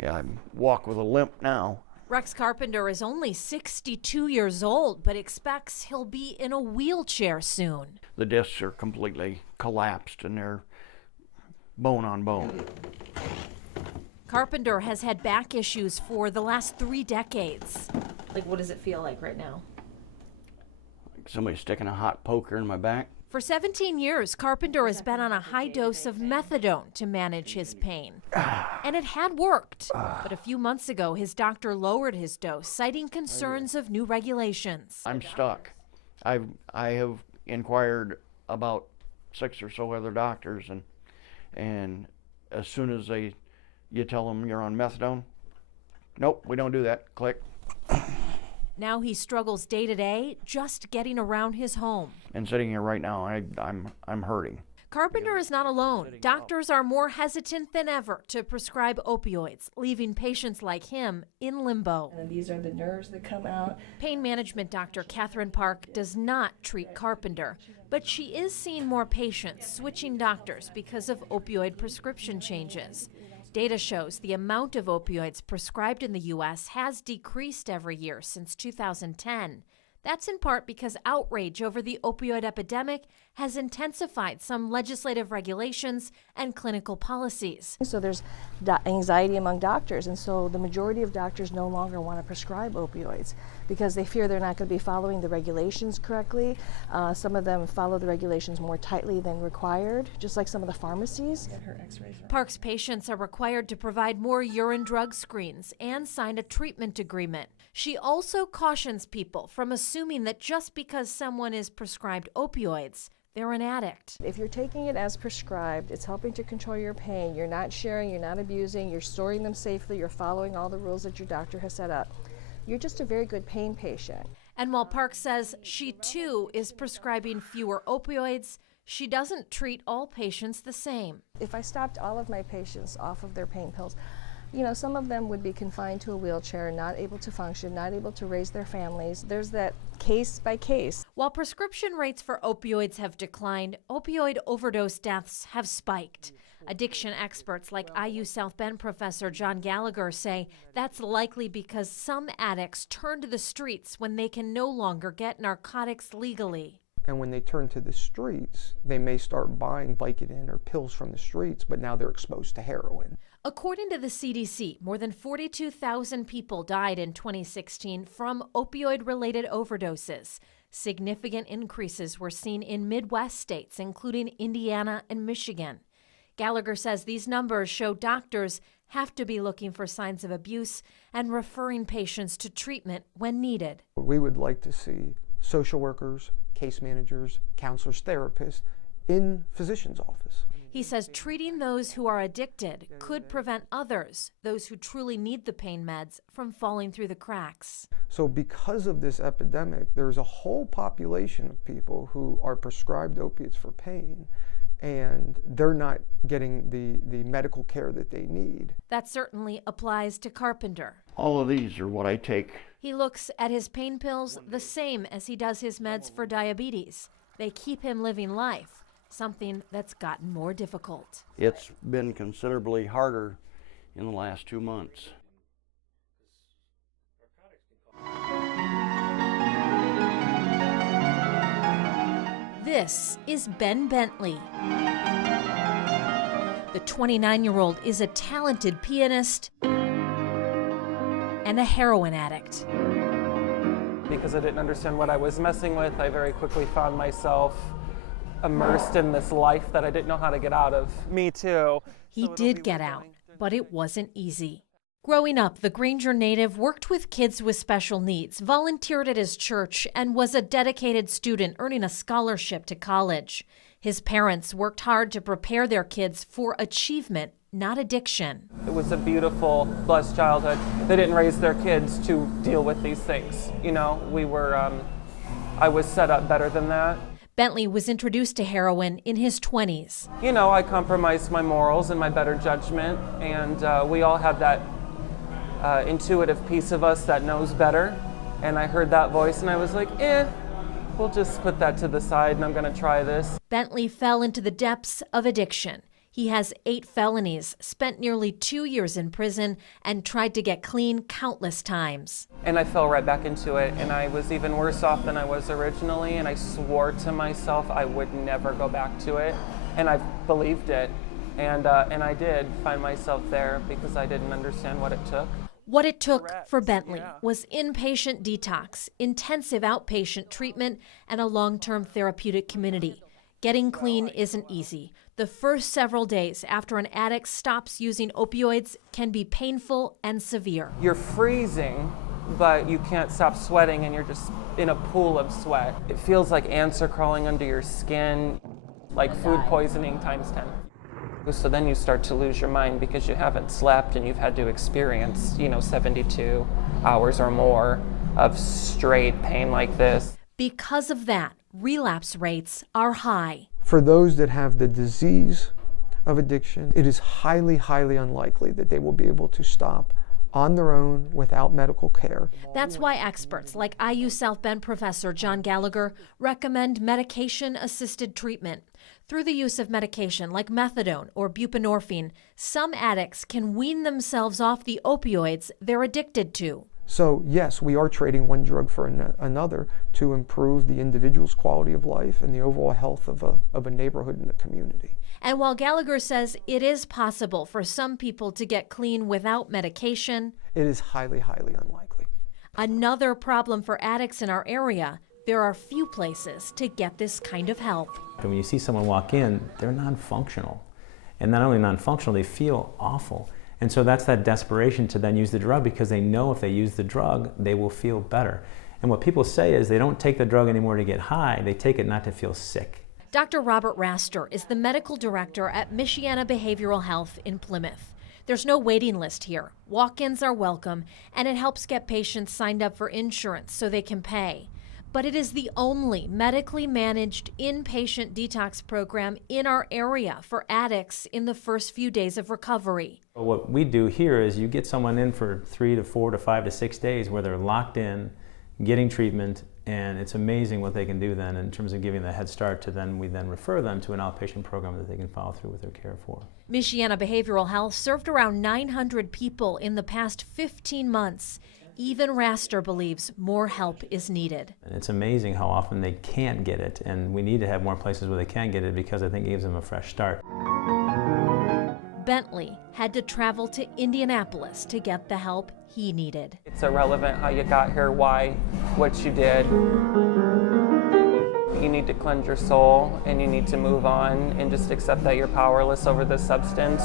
Yeah, I walk with a limp now. Rex Carpenter is only 62 years old, but expects he'll be in a wheelchair soon. The discs are completely collapsed and they're bone on bone. Carpenter has had back issues for the last 3 decades. Like, what does it feel like right now? Like somebody sticking a hot poker in my back. For 17 years, Carpenter has been on a high dose of methadone to manage his pain. And it had worked. But a few months ago, his doctor lowered his dose, citing concerns of new regulations. I'm stuck. I have inquired about 6 or so other doctors, and as soon as you tell them you're on methadone, nope, we don't do that. Click. Now he struggles day to day just getting around his home. And sitting here right now, I'm hurting. Carpenter is not alone. Doctors are more hesitant than ever to prescribe opioids, leaving patients like him in limbo. And these are the nerves that come out. Pain management doctor Catherine Park does not treat Carpenter, but she is seeing more patients switching doctors because of opioid prescription changes. Data shows the amount of opioids prescribed in the U.S. has decreased every year since 2010. That's in part because outrage over the opioid epidemic has intensified some legislative regulations and clinical policies. So there's anxiety among doctors, and so the majority of doctors no longer want to prescribe opioids because they fear they're not going to be following the regulations correctly. Some of them follow the regulations more tightly than required, just like some of the pharmacies. Park's patients are required to provide more urine drug screens and sign a treatment agreement. She also cautions people from assuming that just because someone is prescribed opioids, they're an addict. If you're taking it as prescribed, it's helping to control your pain. You're not sharing, you're not abusing, you're storing them safely, you're following all the rules that your doctor has set up. You're just a very good pain patient. And while Park says she too is prescribing fewer opioids, she doesn't treat all patients the same. If I stopped all of my patients off of their pain pills, some of them would be confined to a wheelchair, not able to function, not able to raise their families. There's that case by case. While prescription rates for opioids have declined, opioid overdose deaths have spiked. Addiction experts like IU South Bend professor John Gallagher say that's likely because some addicts turn to the streets when they can no longer get narcotics legally. And when they turn to the streets, they may start buying Vicodin or pills from the streets, but now they're exposed to heroin. According to the CDC, more than 42,000 people died in 2016 from opioid-related overdoses. Significant increases were seen in Midwest states, including Indiana and Michigan. Gallagher says these numbers show doctors have to be looking for signs of abuse and referring patients to treatment when needed. We would like to see social workers, case managers, counselors, therapists in physician's office. He says treating those who are addicted could prevent others, those who truly need the pain meds, from falling through the cracks. So because of this epidemic, there's a whole population of people who are prescribed opiates for pain, and they're not getting the medical care that they need. That certainly applies to Carpenter. All of these are what I take. He looks at his pain pills the same as he does his meds for diabetes. They keep him living life, something that's gotten more difficult. It's been considerably harder in the last 2 months. This is Ben Bentley. The 29-year-old is a talented pianist and a heroin addict. Because I didn't understand what I was messing with, I very quickly found myself immersed in this life that I didn't know how to get out of. Me too. He did get out, but it wasn't easy. Growing up, the Granger native worked with kids with special needs, volunteered at his church, and was a dedicated student earning a scholarship to college. His parents worked hard to prepare their kids for achievement, not addiction. It was a beautiful, blessed childhood. They didn't raise their kids to deal with these things. I was set up better than that. Bentley was introduced to heroin in his 20s. I compromised my morals and my better judgment, and we all have that intuitive piece of us that knows better. And I heard that voice and I was like, we'll just put that to the side and I'm gonna try this. Bentley fell into the depths of addiction. He has 8 felonies, spent nearly 2 years in prison, and tried to get clean countless times. And I fell right back into it, and I was even worse off than I was originally, and I swore to myself I would never go back to it, and I believed it, and I did find myself there because I didn't understand what it took. What it took for Bentley was inpatient detox, intensive outpatient treatment, and a long-term therapeutic community. Getting clean isn't easy. The first several days after an addict stops using opioids can be painful and severe. You're freezing, but you can't stop sweating, and you're just in a pool of sweat. It feels like ants are crawling under your skin, like food poisoning times 10. So then you start to lose your mind because you haven't slept and you've had to experience, 72 hours or more of straight pain like this. Because of that, relapse rates are high. For those that have the disease of addiction, it is highly, highly unlikely that they will be able to stop on their own without medical care. That's why experts like IU South Bend professor John Gallagher recommend medication-assisted treatment. Through the use of medication like methadone or buprenorphine, some addicts can wean themselves off the opioids they're addicted to. So yes, we are trading one drug for another to improve the individual's quality of life and the overall health of a neighborhood and a community. And while Gallagher says it is possible for some people to get clean without medication, it is highly, highly unlikely. Another problem for addicts in our area, there are few places to get this kind of help. When you see someone walk in, they're non-functional. And not only non-functional, they feel awful. And so that's that desperation to then use the drug because they know if they use the drug, they will feel better. And what people say is they don't take the drug anymore to get high, they take it not to feel sick. Dr. Robert Raster is the medical director at Michiana Behavioral Health in Plymouth. There's no waiting list here. Walk-ins are welcome, and it helps get patients signed up for insurance so they can pay. But it is the only medically managed inpatient detox program in our area for addicts in the first few days of recovery. What we do here is you get someone in for 3 to 4 to 5 to 6 days where they're locked in, getting treatment, and it's amazing what they can do then in terms of giving the head start to then we then refer them to an outpatient program that they can follow through with their care for. Michiana Behavioral Health served around 900 people in the past 15 months. Even Raster believes more help is needed. And it's amazing how often they can't get it, and we need to have more places where they can get it because I think it gives them a fresh start. Bentley had to travel to Indianapolis to get the help he needed. It's irrelevant how you got here, why, what you did. You need to cleanse your soul and you need to move on and just accept that you're powerless over this substance.